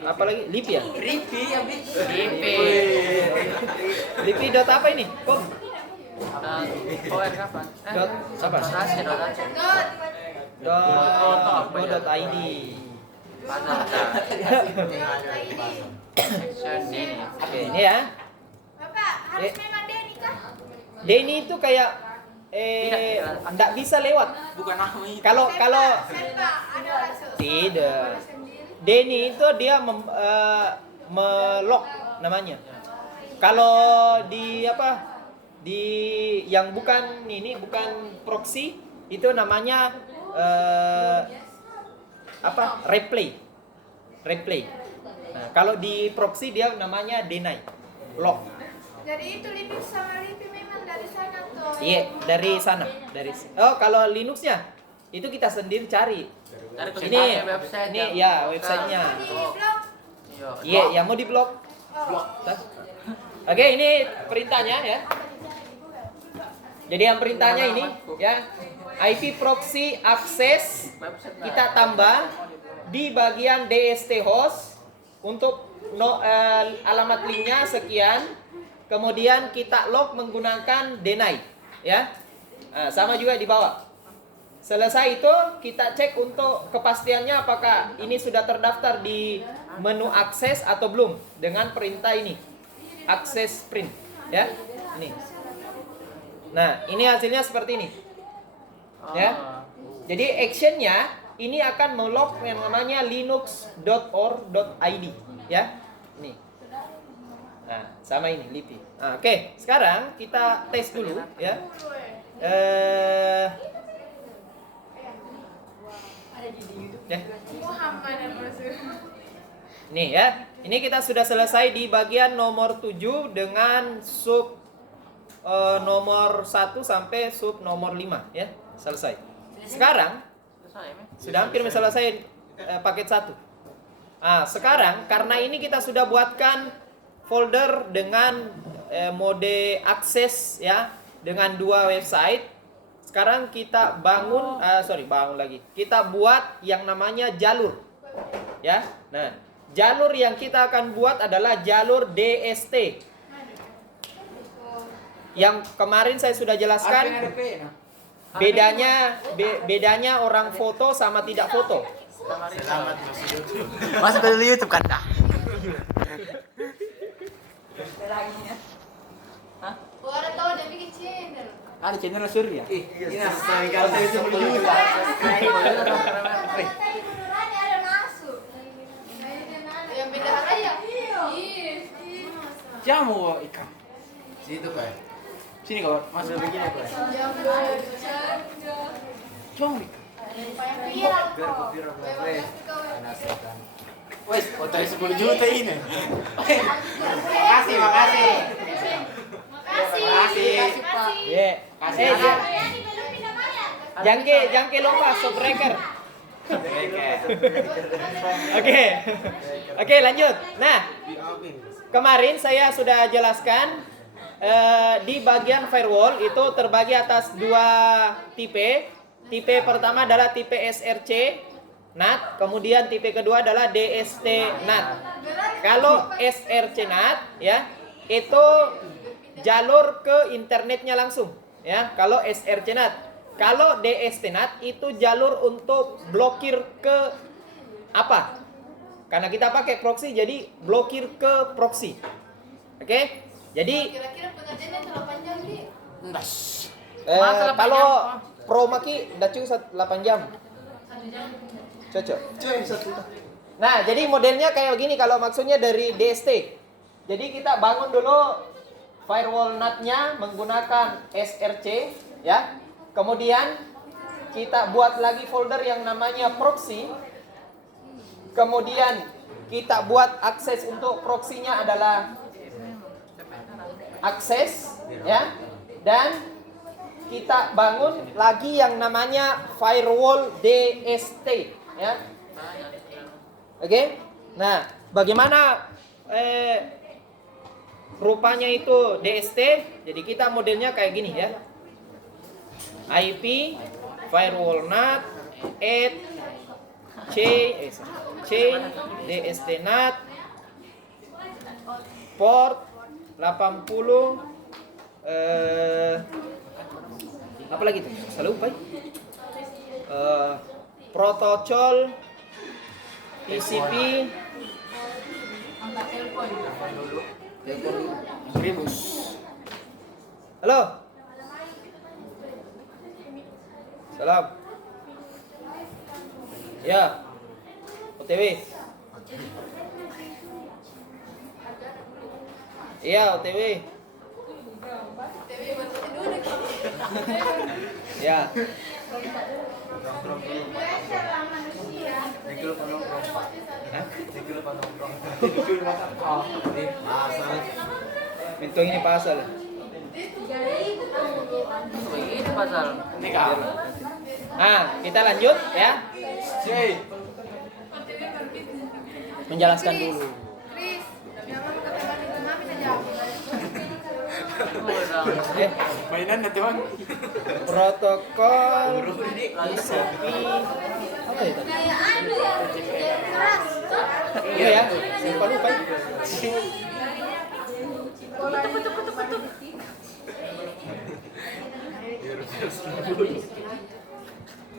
Apalagi Lipi ya? Ripi habis. Lipi. Lipi dot apa ini? Kok? Power kapan? Dot apa? Dot Aceh. Dot .id. Pasal Action ini. Oke, ini ya. Bapak, harus memang Denny kah? Denny itu kayak enggak bisa lewat. Bukan aku itu. Kalau Serba, ada tidak. Denny itu dia melok namanya. Kalau di apa? Di yang bukan ini, bukan proxy, itu namanya apa? Replay. Nah, kalau di proxy dia namanya deny. Lock. Jadi itu Lipi sama Lipi memang dari sana tuh. Iya, dari sana, Oh, kalau Linuxnya itu kita sendiri cari. Cari ke Ini website. ini ya websitenya. Di blog. Iya, yang mau di blok. Oke, ini perintahnya ya. Jadi yang perintahnya ini ya, IP proxy access kita tambah di bagian DST host untuk alamat linknya sekian. Kemudian kita log menggunakan deny ya. Sama juga di bawah. Selesai itu kita cek untuk kepastiannya apakah ini sudah terdaftar di menu akses atau belum dengan perintah ini. Access print ya. Ini. Nah, ini hasilnya seperti ini. Ya. Jadi actionnya ini akan melog yang namanya linux.or.id ya. Ini. Nah, sama ini Lipi. Nah, oke, sekarang kita tes dulu ya. Ya. Muhammad yang masuk. Nih ya. Ini kita sudah selesai di bagian nomor 7 dengan sub nomor 1 sampai sub nomor 5 ya. Selesai. Sekarang sudah hampir selesai paket 1. Sekarang karena ini kita sudah buatkan folder dengan mode akses ya, dengan 2 website. Sekarang kita bangun kita buat yang namanya jalur. Ya. Nah, jalur yang kita akan buat adalah jalur DST. Yang kemarin saya sudah jelaskan bedanya orang foto sama tidak foto. Selamat masuk YouTube. Masuk ke YouTube kan dah. Orang tahu dia bikin channel. Ada channel Surya. Iya, kalau saya itu beli Ada masuk. Yang beda raya. Iya. Jamu ikan. situ Pak. Sini kau masuk begini Pak. Jamu ikan. Wes, foto 10 juta ini. Makasih. Makasih. Ya. Jangke lupa subreker. Oke, lanjut. Nah, kemarin saya sudah jelaskan di bagian firewall itu terbagi atas 2 tipe. Tipe pertama adalah tipe SRC NAT, kemudian tipe kedua adalah DST NAT. Kalau SRC NAT ya, itu jalur ke internetnya langsung ya. Kalau SRC NAT, kalau DST NAT itu jalur untuk blokir ke apa? Karena kita pakai proxy jadi blokir ke proxy. Oke? Jadi Kira-kira pengerjaannya terlalu panjang nih. Ndas. kalau Pro Maki dacu 8 jam. Cocok. Nah, jadi modelnya kayak begini kalau maksudnya dari DST. Jadi kita bangun dulu firewall NAT-nya menggunakan SRC ya. Kemudian kita buat lagi folder yang namanya proxy. Kemudian kita buat akses untuk proxy-nya adalah akses ya. Dan kita bangun lagi yang namanya firewall DST ya. Oke. Nah, bagaimana rupanya itu DST? Jadi kita modelnya kayak gini ya. IP firewall NAT, add chain DST NAT, port 80, apa lagi tuh? Salah lupa. Protocol TCP Ribus. halo. Salam. Ya. OTW. Iya, OTW. Ya. Mintung ini pasal. Ini pasal. Ini kau. Nah, kita lanjut ya. Menjelaskan dulu. Chris, jangan katakan itu mami saja. Eh, Mainan nanti bang. protokol TCP apa itu? Keras. Iya ya, lupa lupa.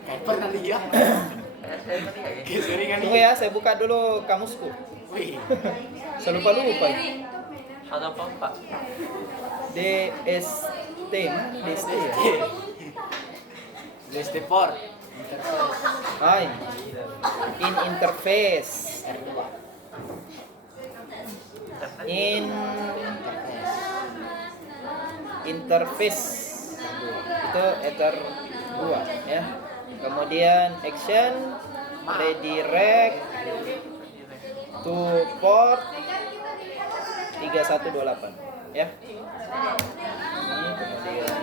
Kapan nanti ya? Keseringan Tunggu ya, saya buka dulu kamusku. Wih. Saya lupa lupa. Satu pompa. DST, mana DST ya? List port. Ah, ini. In interface. In interface itu ether 2 ya. Kemudian action redirect to port 3128 ya. Ini kemudian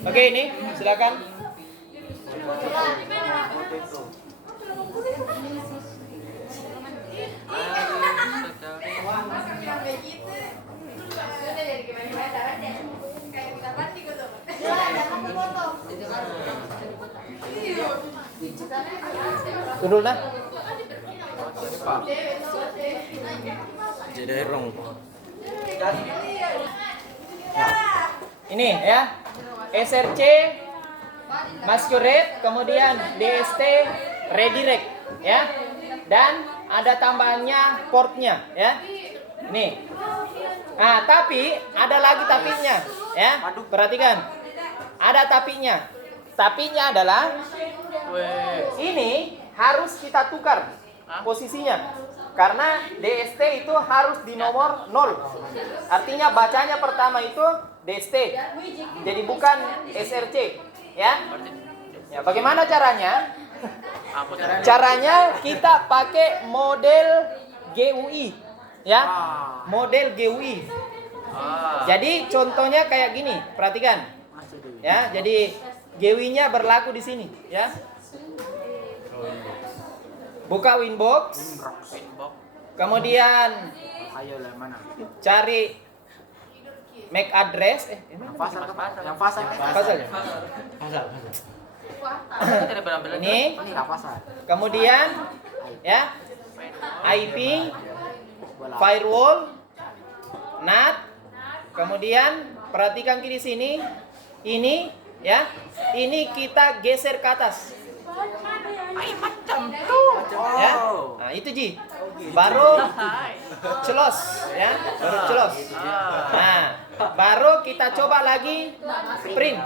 Oke, ini silakan. Dudul nah. Jadi rong. Ini ya. SRC masquerade, kemudian DST redirect ya. Dan ada tambahannya portnya ya. Nih. Nah, tapi ada lagi tapinya ya. Perhatikan. Ada tapinya. Tapinya adalah ini harus kita tukar posisinya. Karena DST itu harus di nomor 0. Artinya bacanya pertama itu DST. Jadi bukan SRC, ya. Ya, bagaimana caranya? Caranya kita pakai model GUI, ya. Model GUI. Jadi contohnya kayak gini, perhatikan. Ya, jadi GUI-nya berlaku di sini, ya. Buka Winbox. Kemudian Ayo lah mana? cari MAC address. Yang pasal. Yang pasal. Pasal ya? Pasal. Ini. Ini nggak pasal. Kemudian ya IP, firewall, NAT. Kemudian perhatikan di sini. Ini ya. Ini kita geser ke atas. Ya. Nah, itu Ji. Baru celos ya. Baru celos. Nah, baru kita coba lagi print.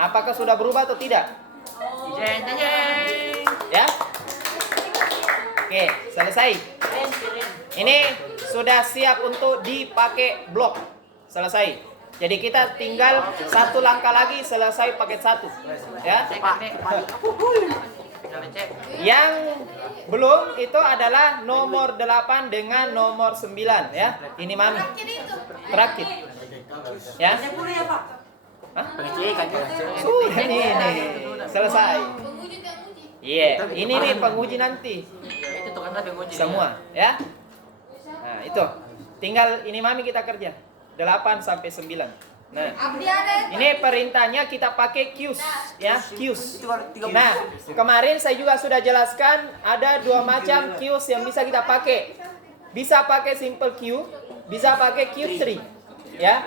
Apakah sudah berubah atau tidak? Ya. Oke, selesai. Ini sudah siap untuk dipakai blok. Selesai. Jadi kita tinggal satu langkah lagi selesai paket 1. Ya. Yang belum itu adalah nomor 8 dengan nomor 9 ya. Ini Mami. Terakhir. Ya. Hah? Sudah ini. Selesai. Iya, ini nih penguji nanti. Semua, ya. Nah, itu. Tinggal ini Mami kita kerja. 8 sampai 9. Nah, Abdi ada. ini perintahnya kita pakai queues ya, queues. Itu kalau 30. Nah, kemarin saya juga sudah jelaskan ada dua macam queues yang bisa kita pakai. Bisa pakai simple queue, bisa pakai queue tree. Ya.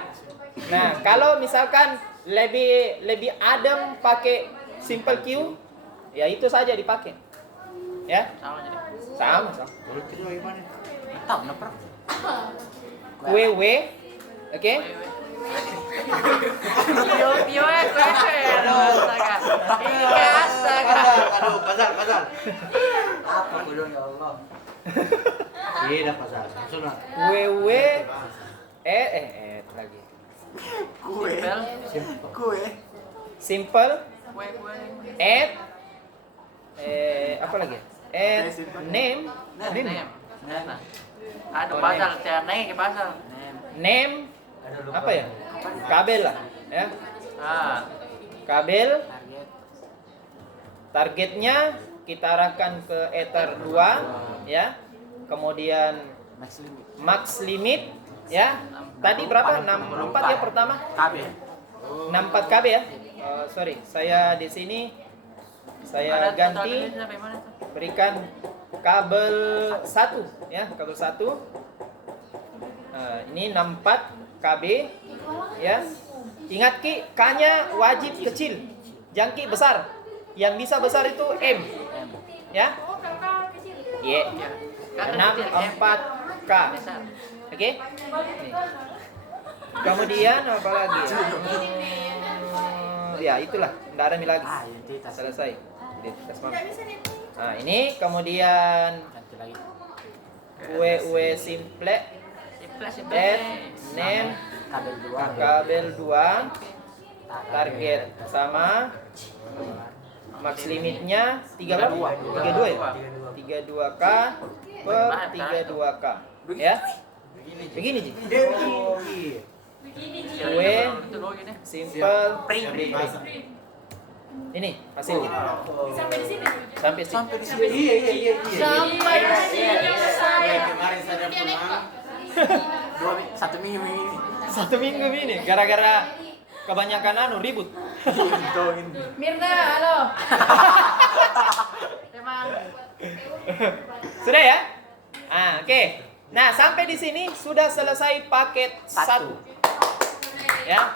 Nah, kalau misalkan lebih adem pakai simple queue, ya itu saja dipakai. Ya. Sama jadi. Sama. Kalau itu bagaimana? Tahu kenapa? WW. Oke. Pio astaga. Ini astaga. Aduh, pasal. Apa gulung ya Allah? Iya, dah pasal. Langsung lah. WW lagi. Kue. Simpel. Kue. Simple Kue. add apa lagi? Add name. Nem. Nah. Aduh pasal, saya naik ke pasal. Name apa ya? Kabel lah, ya. Ah. Kabel. Targetnya kita arahkan ke Ether 2, ya. Kemudian max limit, ya. Tadi berapa? 64 ya pertama? KB. 64 KB ya. Sorry, saya di sini saya ganti berikan kabel 1 ya, kabel 1. Ini 64 KB ya. Ingat Ki, K-nya wajib kecil, jangan Ki besar. Yang bisa besar itu M. Ya. Oh, kakak kecil. Iya. 64K. Oke? Nih. Kemudian apa lagi? Ya, itulah. Tidak ada lagi. Selesai. Identitas mana? Tidak bisa nih. Nah, ini kemudian WW simple add name kabel 2 target sama max limitnya 32 ya? 32K per 32K ya? Begini Ji. W simple print. Ini hasilnya. Sampai di sini. Sampai Sampai di sini. Iya. Sampai di sini saya. Kemarin saya pulang. 1 minggu ini. 1 minggu ini gara-gara kebanyakan ribut. Mirna, halo. Emang. Sudah ya? Oke. Nah, sampai di sini sudah selesai paket 1. Ya.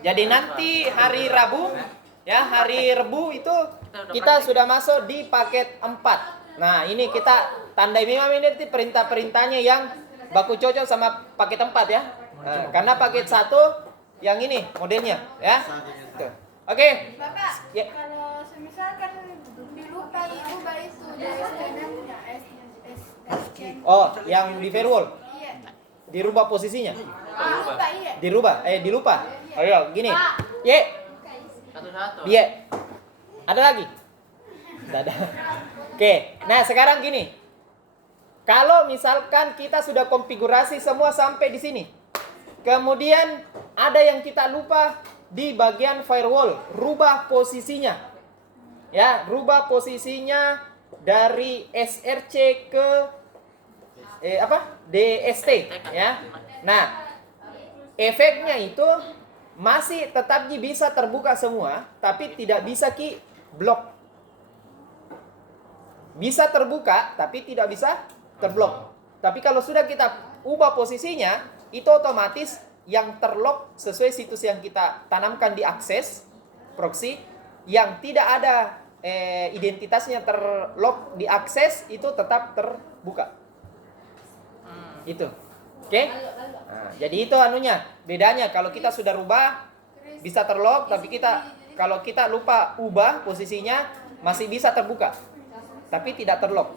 Jadi nanti hari Rabu ya, hari Rabu itu kita sudah masuk di paket 4. Nah, ini kita tandai memang ini perintah-perintahnya yang baku cocok sama paket 4 ya. Nah, karena paket 1 yang ini modelnya ya. Tuh. Oke. Bapak, Ya. kalau misalkan dilupa itu DST-nya Oh, yang di firewall Iya. dirubah posisinya. Dilupa, iya. Dilupa. Ayo, gini. Ye. Satu-satu. Dia. Ada lagi? Tidak ada. Oke. Nah, sekarang gini. Kalau misalkan kita sudah konfigurasi semua sampai di sini. Kemudian ada yang kita lupa di bagian firewall, rubah posisinya. Ya, rubah posisinya dari SRC ke DST ya. Nah, efeknya itu masih tetap bisa terbuka semua, tapi tidak bisa Ki blok. Bisa terbuka, tapi tidak bisa terblok. Tapi kalau sudah kita ubah posisinya, itu otomatis yang terlock sesuai situs yang kita tanamkan di akses proxy, yang tidak ada identitasnya terlock di akses itu tetap terbuka. Itu. Oke? Nah, jadi itu anunya, bedanya kalau kita sudah rubah bisa terlock, tapi kalau kita lupa ubah posisinya masih bisa terbuka, tapi tidak terlock.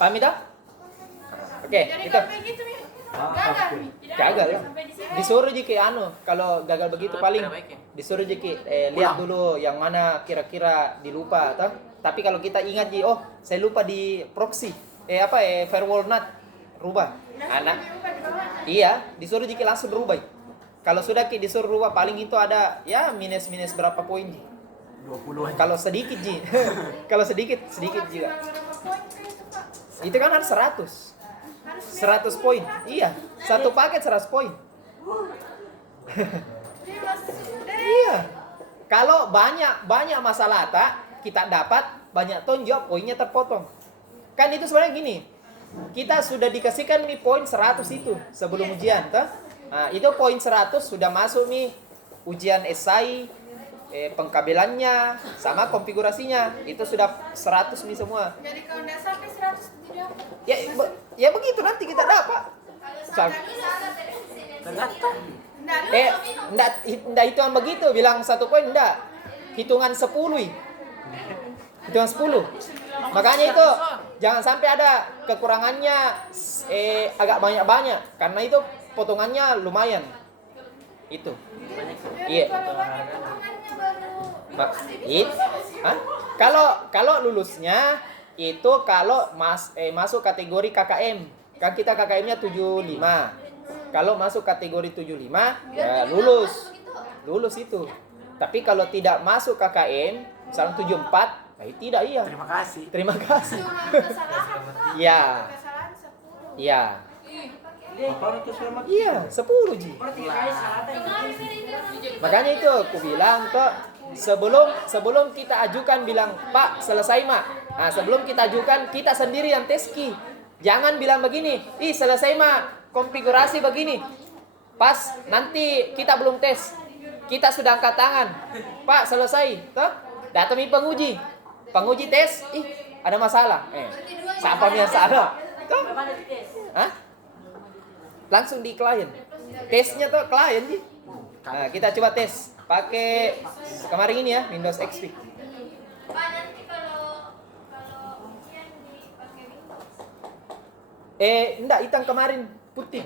Paham itu? Oke, Jadi itu. kalau kayak gitu, Mi. Gagal, Mi. Gagal ya. Sampai di sini. Disuruh Jiki kalau gagal begitu paling disuruh Jiki lihat dulu yang mana kira-kira dilupa toh. Tapi kalau kita ingat Ji, oh saya lupa di proxy firewall NAT rubah. Anak. Iya, disuruh Jiki langsung rubah. Kalau sudah Ki disuruh rubah paling itu ada ya minus berapa poin Ji? 20. Kalau sedikit Ji. Kalau sedikit juga. Maksimal berapa poin kan itu, Pak? Itu kan harus 100. Harus 100 poin. Iya, satu paket 100 poin. Iya. Kalau banyak masalah kita dapat banyak tonjok, poinnya terpotong. Kan itu sebenarnya gini. Kita sudah dikasihkan nih poin 100 itu sebelum ujian, toh? Nah, itu poin 100 sudah masuk nih ujian esai, pengkabelannya sama konfigurasinya. Itu sudah 100 nih semua. Jadi kalau nggak sampai 100 tidak. Ya begitu nanti kita dapat. Tergantung. Enggak hitungan begitu, bilang 1 poin enggak. Hitungan 10. Hitungan 10. Makanya itu jangan sampai ada kekurangannya agak banyak-banyak karena itu potongannya lumayan. Itu. Iya. Kalau lulusnya itu kalau masuk kategori KKM. Kan kita KKM-nya 75. Kalau masuk kategori 75 ya lulus. Lulus itu. Tapi kalau tidak masuk KKM, misalnya 74, tidak iya. Terima kasih. Terima kasih. Cuma kesalahan toh. Iya. Kesalahan 10. Iya. Apa itu selamat? Iya, 10 Ji. Makanya itu aku bilang kok sebelum kita ajukan bilang, "Pak, selesai, Mak." Nah, sebelum kita ajukan kita sendiri yang tes ki. Jangan bilang begini, "Ih, selesai, Mak. Konfigurasi begini." Pas nanti kita belum tes. Kita sudah angkat tangan. "Pak, selesai." Toh? Datang penguji. Penguji tes, "Ih, ada masalah." Siapa yang salah? Toh? Hah? Langsung di klien. Tesnya tuh klien sih. Nah, kita coba tes pakai kemarin ini ya, Windows XP. Pak, nanti kalau ujian dipakai Windows. Enggak, hitam kemarin putih.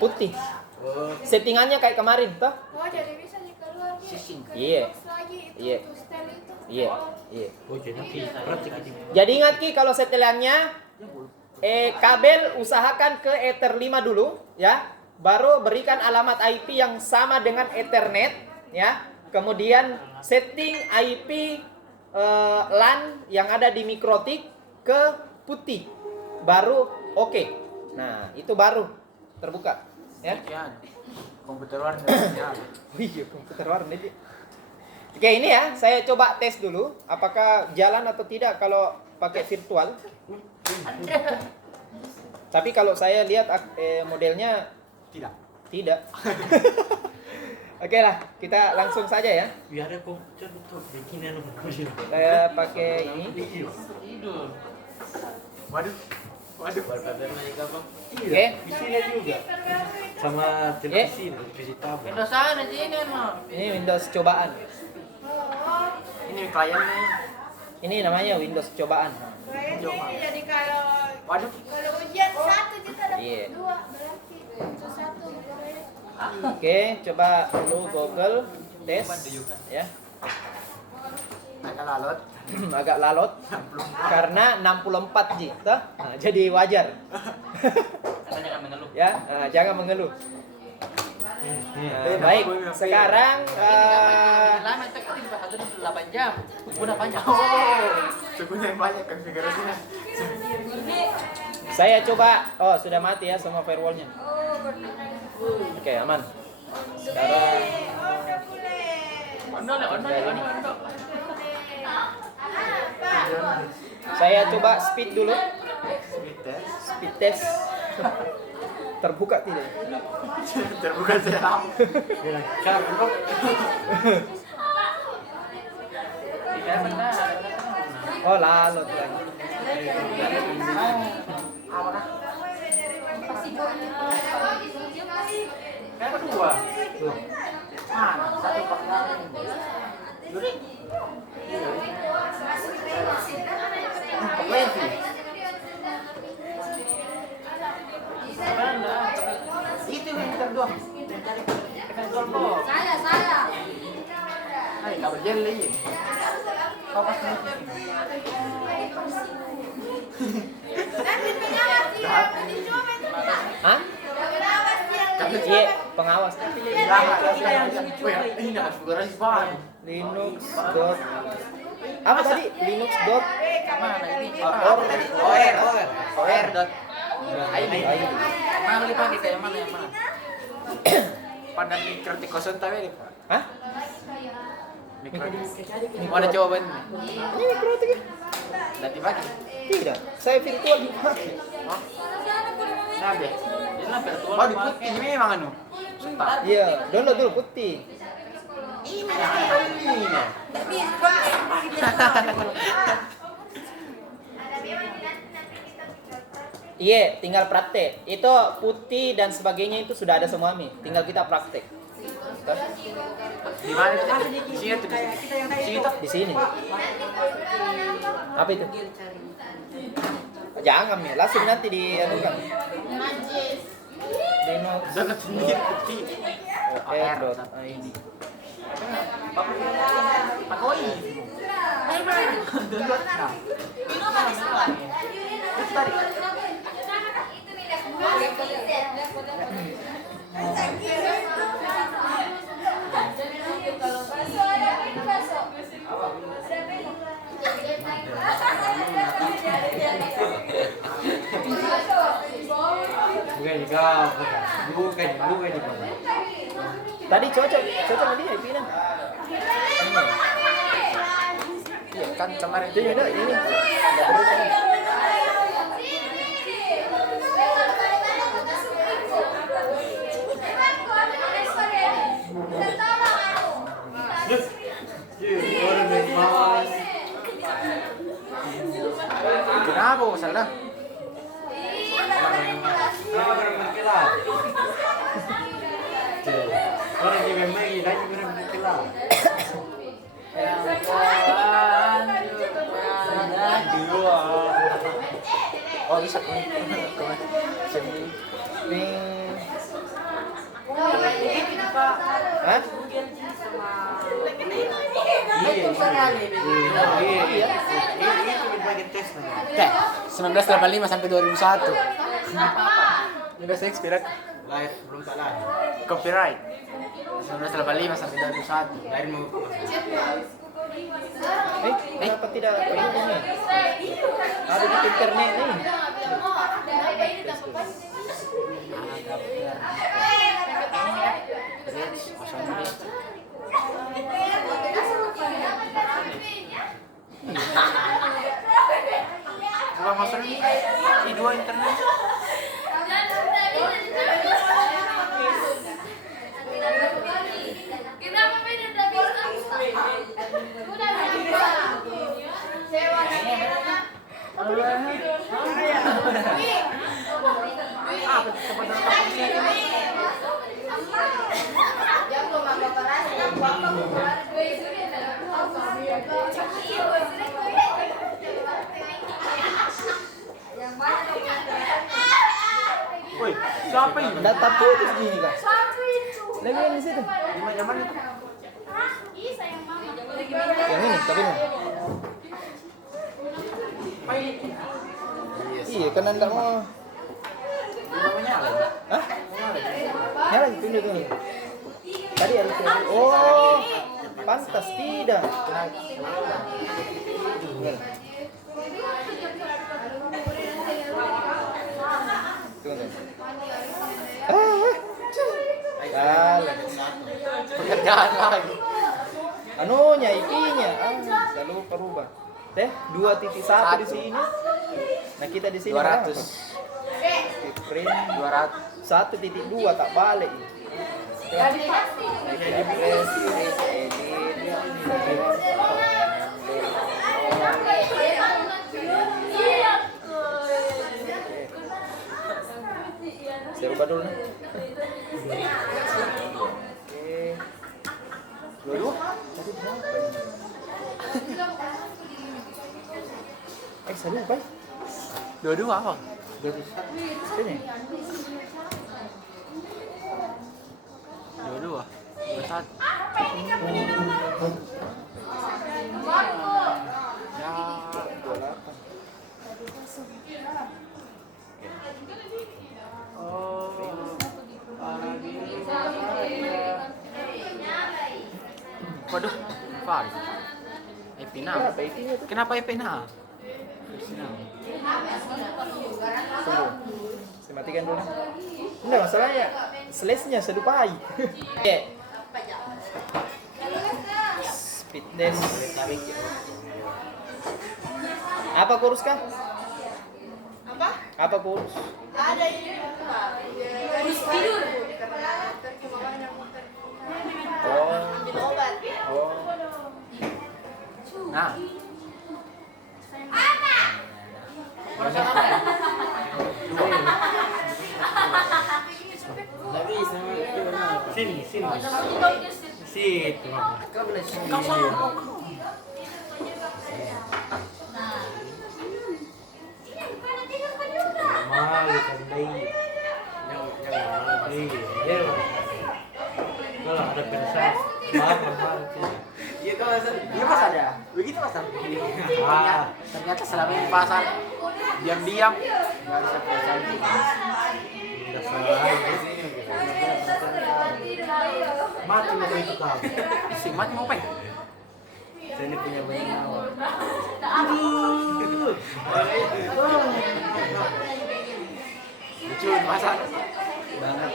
Putih. Oh, Settingannya kayak kemarin, toh? Oh, jadi bisa dikeluar ke Iya. Windows lagi itu Iya. untuk style itu. Iya, iya. Oh, jadi praktik ini. Jadi ingat Ki kalau setelannya kabel usahakan ke Ether 5 dulu ya. Baru berikan alamat IP yang sama dengan Ethernet ya. Kemudian setting IP LAN yang ada di Mikrotik ke putih. Baru oke. Nah, itu baru terbuka ya. Komputer warna. Iya, komputer warnet. Oke, ini ya, saya coba tes dulu apakah jalan atau tidak kalau pakai virtual. Tapi kalau saya lihat modelnya tidak. Oke lah, kita langsung saja ya. Biar ada komputer untuk bikin anu. Saya pakai ini. Waduh. Oke. Isinya juga. Sama televisi tabung. Windows sana sini mah. Ini Windows cobaan. Ini klien nih. Ini namanya Windows cobaan. Jadi kalau Waduh. ujian 1 kita dapat Iya. 2 berarti itu 1 boleh. Oke, coba dulu Google tes ya. Agak lalot. Agak lalot karena 64 G, toh? Nah, jadi wajar. Ya, jangan mengeluh. Baik, sekarang Lama itu kan 8 jam. Udah banyak. Oh, cukup yang banyak konfigurasinya. saya coba. Oh, sudah mati ya semua firewallnya. Oke, aman. Sekarang saya coba speed dulu. Speed test. Terbuka tidak? Terbuka seram. Tidak benar. Oh, lalot lagi. Yang kedua. Mana? Satu pakai. Itu yang kita doang. Saya. Hai, kabel jelly. Kau pasang Nanti pengawas dia, dicoba itu enggak. Hah? Pengawas dia. Iya, pengawas. ini konfigurasi baru. Linux dot apa tadi? Linux dot Mana ini? or OR. ID. Mana boleh pakai kayak mana yang mana? Pandang mikrotikosonta tadi Pak. Hah? Mau ada jawaban? Ini mikrotik ya? Nanti pakai. Tidak, saya virtual dipakai. Nabe. Jangan virtual. Oh, di putih ini memang anu. Sumpah. Iya, download dulu putih. Iya, tinggal praktek. Itu putih dan sebagainya itu sudah ada semua Mi. Tinggal kita praktek. Di mana itu? Di sini tuh. Di sini tuh. Di sini. Apa itu? Jangan Mi, langsung nanti di anu kan. Di notes. Sangat sendiri putih. OE.id. Pakoi. Tadi. Bukan di kau, bukan di kau. Tadi cocok sama dia Pina. Iya kan kemarin Itu ada ini. Enggak berusaha. Kenapa salah? Orang berkelah. Orang di memang ini orang berkelah. Oh bisa Hah? Iya. Ini berbagai tes nih. 1985 sampai 2001. Udah saya expired Lahir belum tak lahir. copyright. 1985 sampai 2001. Lahir mau Kenapa tidak ini? Ada di internet nih. Bukan masuk di dua internet. Kenapa beda dari udah bisa? Sewa Woi, siapa ini? Data putus gini kan? Lagi di situ. Yang mana itu? Yang ini, tapi ini. Iya, karena enggak mau. Hah? Nyala tunggu tunggu. Tadi ada oh, pantas tidak. Tunggu. Pekerjaan lagi. Anunya IP-nya, saya lupa rubah. 2.1 di sini. Nah kita di sini 200. Print 200. 1.2 tak balik. Saya rubah dulu. Oke. Dua. Tadi berapa ini? Saya lupa. Dua-dua apa? Sini. Dua-dua. 21. Ya, 28. oh. Waduh, Fahri. IP6. Berapa IP-nya tuh? Kenapa IP6? Tunggu. Saya matikan dulu. Enggak masalahnya. Slash-nya serupai. Oke. Speed test. Apa kurus kah? Apa? Apa kurus? Ada ini. Harus tidur. Oh. Ambil obat. Oh. Nah. Sini. Situ. Malu pandai. Kalau ada pensan, mahal. Iya Mas ada. Begitu Mas. Ah, Ternyata selama ini pasar diam-diam nggak bisa percaya. udah salah. Mati mau itu kamu. Si mati mau apa? Saya ini punya banyak nyawa. Lucu pasar. Banget.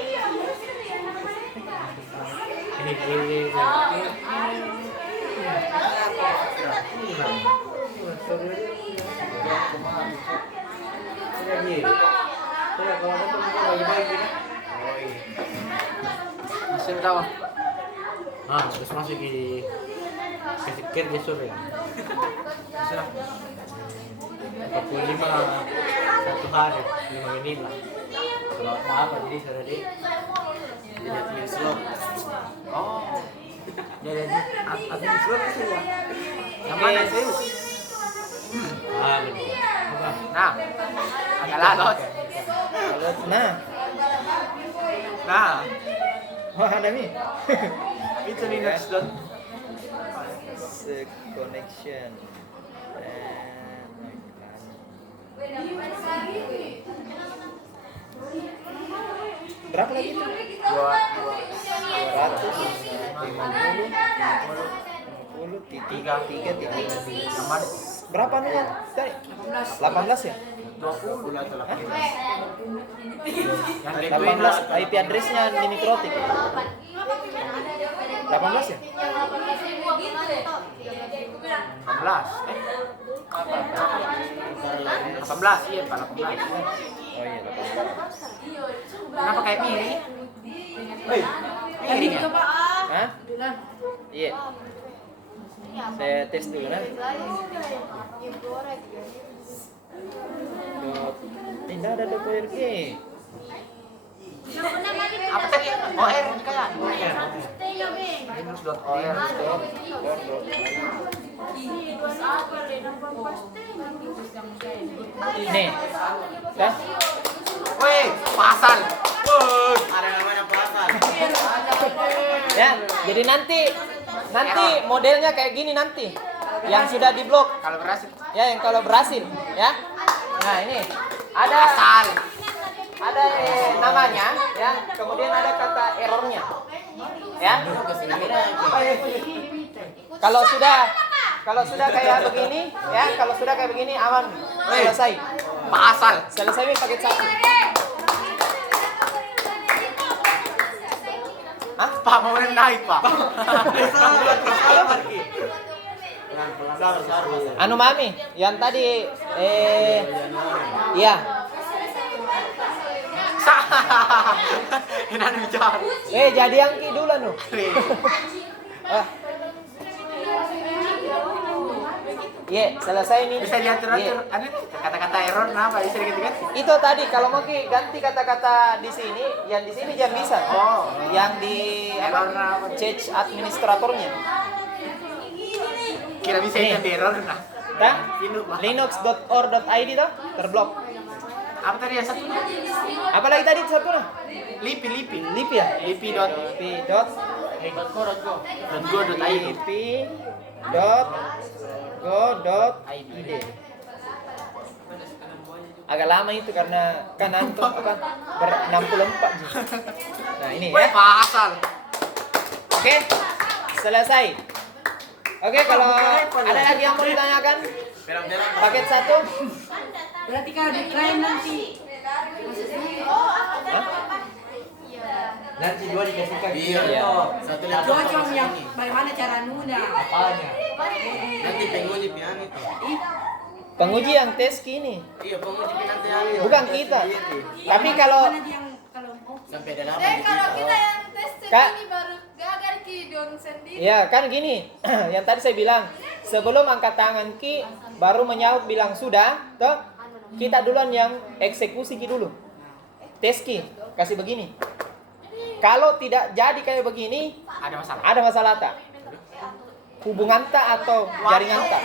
Ini Masih tahu. terus masuk di kesikir dia sore. Sudah. 45 satu hari 5 menit lah. Kalau apa jadi sudah di admin slot. Oh. Jadi admin slot sih ya. Yang mana serius? Benar. Apa? Nah. Agak lalot. Nah. Wah, ada nih. Itu Linux dot. Connection. Berapa lagi itu? 250, 3. Yang mana? Berapa nih tadi? 18 ya? 20 atau 18. Yang 18 IP address-nya Nimikrotik. 18 ya? 18. 18 iya Pak 18. Oh iya, 18. Kenapa kayak mini? Hei, mini ya? Hah? Iya. Saya tes dulu nah. Tidak ada .org. Apa tadi? OR kayak Linux.org. Nih. Dah. Woi, pasal. Ada namanya pasar. Ya, jadi nanti modelnya kayak gini nanti. Yang sudah diblok. Kalau berhasil Ya, yang kalau berhasil, ya. Nah, ini ada pasal. ada namanya, ya. Kemudian ada kata errornya, ya. Kalau sudah kayak begini, ya. Kalau sudah kayak begini aman, selesai. Pasal. Selesai nih paket 1. Hah? Pak mau naik, Pak. Anu mami, yang tadi iya. Ini anu bicara. Jadi yang ki dulu nu. Ah. Iya, selesai nih. Bisa diatur-atur. Iya. Anu kata-kata error kenapa bisa diganti-ganti? Itu tadi kalau mau ki ganti kata-kata di sini, yang di sini jangan bisa. Oh. Yang di Error apa? change administratornya. Kira bisa Nih. ganti error nah. Tah? Linux, Pak. Linux.or.id tuh terblok. Apa tadi yang satu? Apa lagi tadi satu nah? Lipi. Lip ya? Lipi.go.id. lip.go.id. Agak lama itu karena kan antum apa? Ber 64 juga. Nah, ini Woi, ya. pasal. Oke. Selesai. Oke, kalau ada lagi yang mau ditanyakan? Paket 1 Berarti kalau decline nanti Nanti dua dikasihkan. Iya. Satu lagi. cocok yang bagaimana cara nuna. Apanya? Nanti penguji pian itu. Penguji yang tes kini. Iya, penguji nanti yang itu. Bukan kita. Tapi kalau Mana dia yang kalau mau sampai ada Deh, kalau kita yang tes Kak. ini baru gagal Ki Don sendiri. ya kan gini, yang tadi saya bilang, sebelum angkat tangan Ki baru menyaut bilang sudah, toh kita duluan yang eksekusi Ki dulu. Tes Ki, kasih begini. Kalau tidak jadi kayak begini, Ada masalah. ada masalah tak? Hubungan tak atau jaringan tak?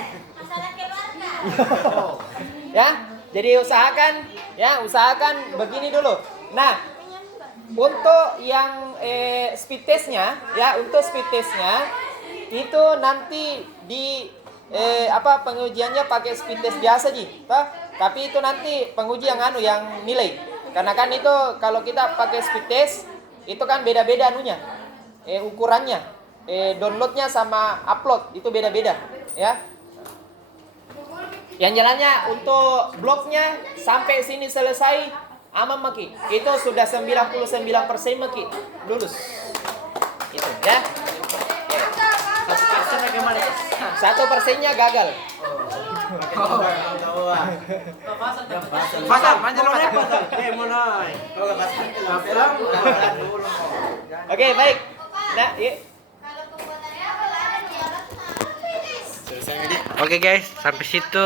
Ya, jadi usahakan begini dulu. Nah, untuk yang speed testnya, ya untuk speed testnya itu nanti di pengujiannya pakai speed test biasa Ji, toh? Tapi itu nanti penguji yang yang nilai. Karena kan itu kalau kita pakai speed test itu kan beda-beda anunya, ukurannya, downloadnya sama upload itu beda-beda, ya. Yang jalannya untuk blognya sampai sini selesai aman Maki. Itu sudah 99% Maki lulus. Itu ya. 1% bagaimana? 1%-nya gagal. Pasal, manjat Mau naik pasal. pasal? Mau naik. Kalau nggak pasal, Oke, baik. Nah, iya. Kalau pembuatannya apa lah ya? Oke guys, sampai situ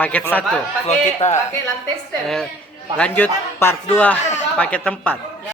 paket 1 vlog Pakai kita. pakai land tester. Lanjut part 2 paket 4.